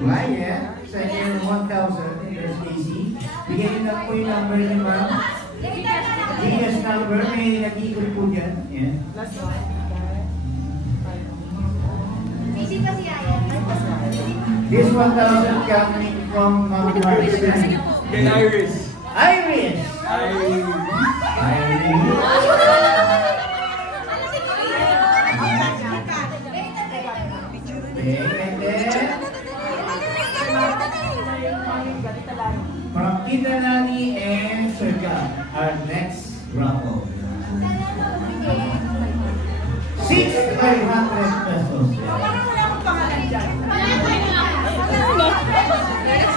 Ryan, second 1,000. There's Casey. Bigyan na po yung number ni ma'am. Yes, number. May nag-iikot po dyan. Yeah. Casey pa si Ayan. This 1,000 coming from Ma'am Marcel. Then Iris. Iris! Iris. From Kitalani and Serga, our next raffle. 6,500 pesos.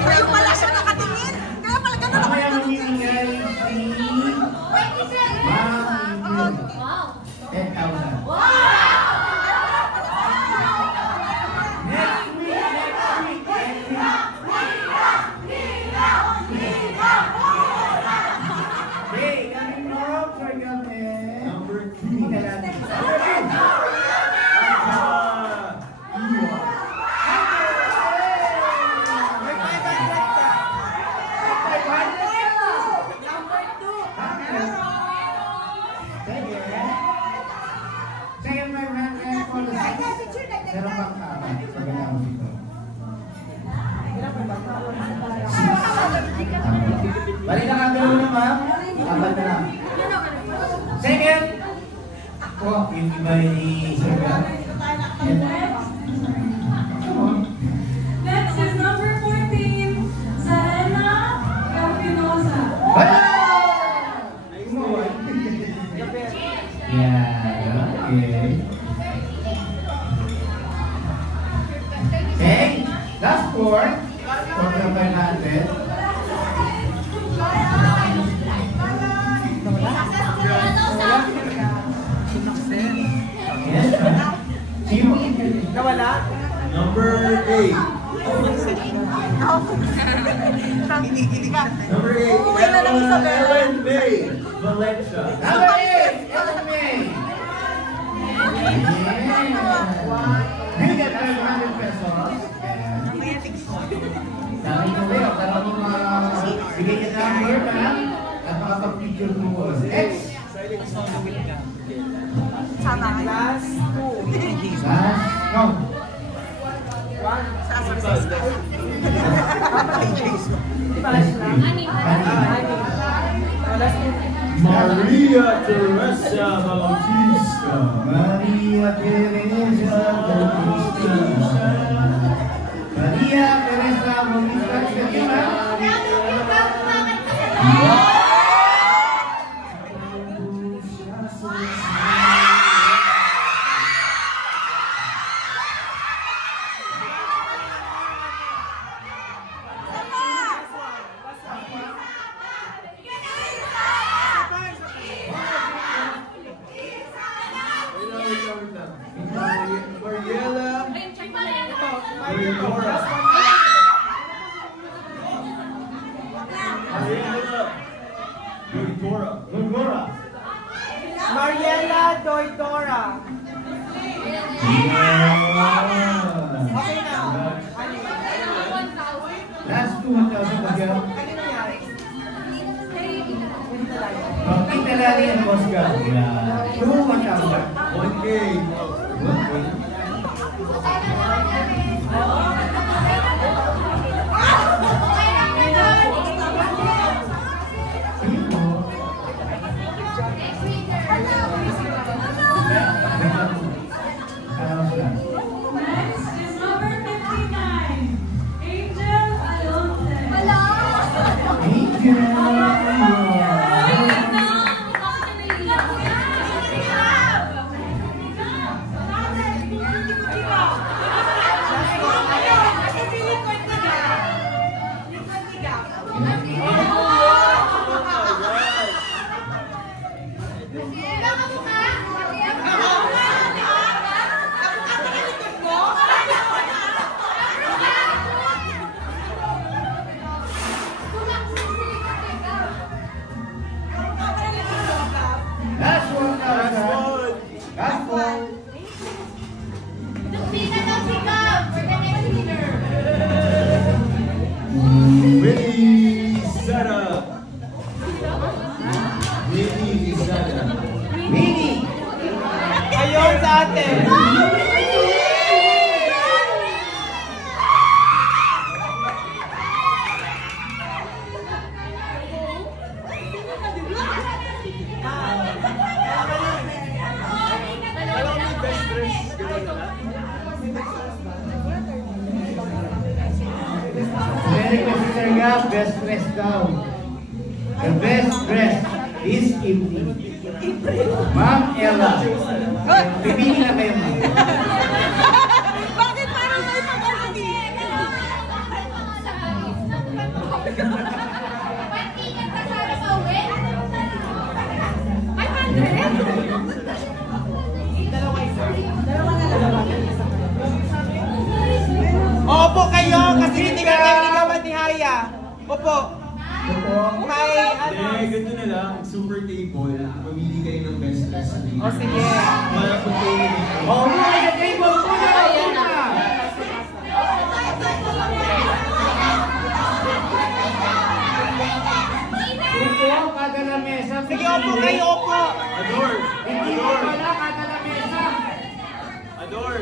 Kaya pala siya nakatingin. Kaya pala gano'n ako. Mamaya mamimigay si Ma'am 10,000. Next week. Okay, coming up for number 2. Pero pagkakas, pagkatapos ito. Balik na kami na ma'am. Kapat na lang. Second. Oh, yung iba ni Serga. Next is number 14, Sarena Campinosa. Yeah, okay. Okay, last four. For the 500. Sino? Nawala? Number 8. Number 8. Ellen May. Valencia. Number 8. Ellen May. You get 500 pesos. Dami ko kayo. Tarang mo bigay niya number na napakapag-picture mo. Next. Sana. Last two. No. Maria Teresa Bautista. Maria Teresa Bautista. Maria Teresa Bautista. Mariela Doidora. Okay na. Last 2,000 again. From Kitalani and Moscow. Yeah. 2,000. 1K. Next is number 59, Angel Alonte. America si Sir Gab, best dress daw. The best dress this evening. Ma'am Ella. Pipili na kayo, ma'am. Bakit parang may pag-alami? Pag-ingat ka sana sa uwi. 500? Opo kayo, kasi hindi ka kayo ligawan ni Haya. Opo. May ano. Eh, ganito na lang. Super table. Mamili kayo ng best dress sa table. O sige. Para po kayo. Oh, muna sa table, muna! Upo, kada na mesa. Sige, opo kayo, opo. Adore! Hindi mo pala, kada na mesa. Adore!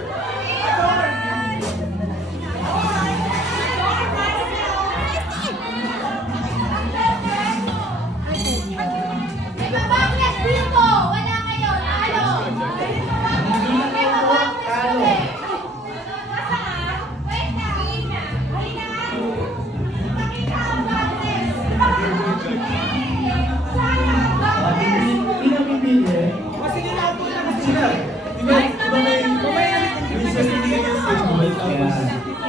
May babanglas dito! Wala kayo! Talo! May babanglas uwi! Wait na! Wait na! Pakita ang banglas! Sana ang banglas! Hindi na pipili. O sige na, opo na kasi. Sila! Di ba may sarili kayo sa table, tapos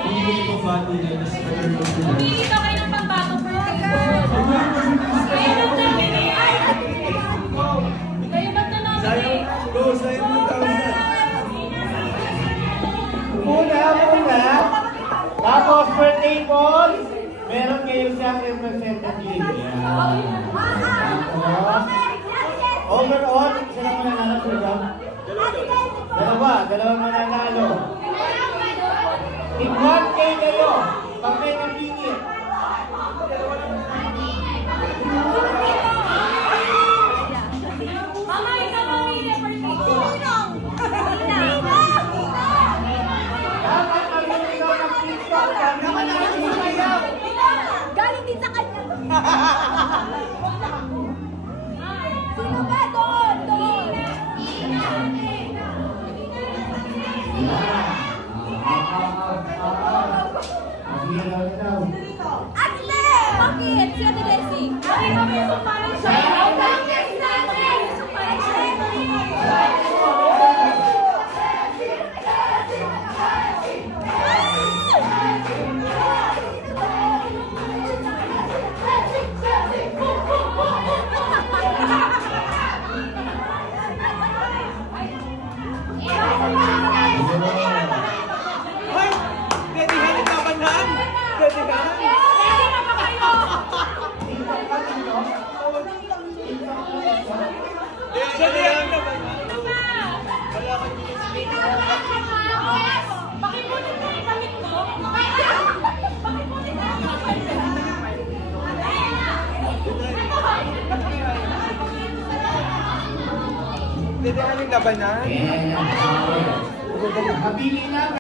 hindi kayo pambati na nasa kayo. Pumili ka kayo ng pambato per table. Kayo ba't namili? Kayo ba't na namili? Go, sayang mo Muna. Tapos per table, meron kayo siyang representative. Yan. Tapos, overall, sila mananalo, Sir Gab? Dalawa mananalo. In 1K kayo, pag may napingit. Mama, ikaw mamili per table. Dapat mag-iligaw ng TikTok. Naman ang sumayaw. Galing din sa kanya. Sino ba? Doon! Doon! Ate! Bakit? Si Ate Desi. Ate, kami yung parang siya. Bakit natin? Parang siya. Hoy! Ready ka na kapanan? Ready ka? Ready na ba kayo? Ready ka na ba? Pakipunin mo yung damit ko. Pakipunin mo yung Ready ka na labanan? Kapili na.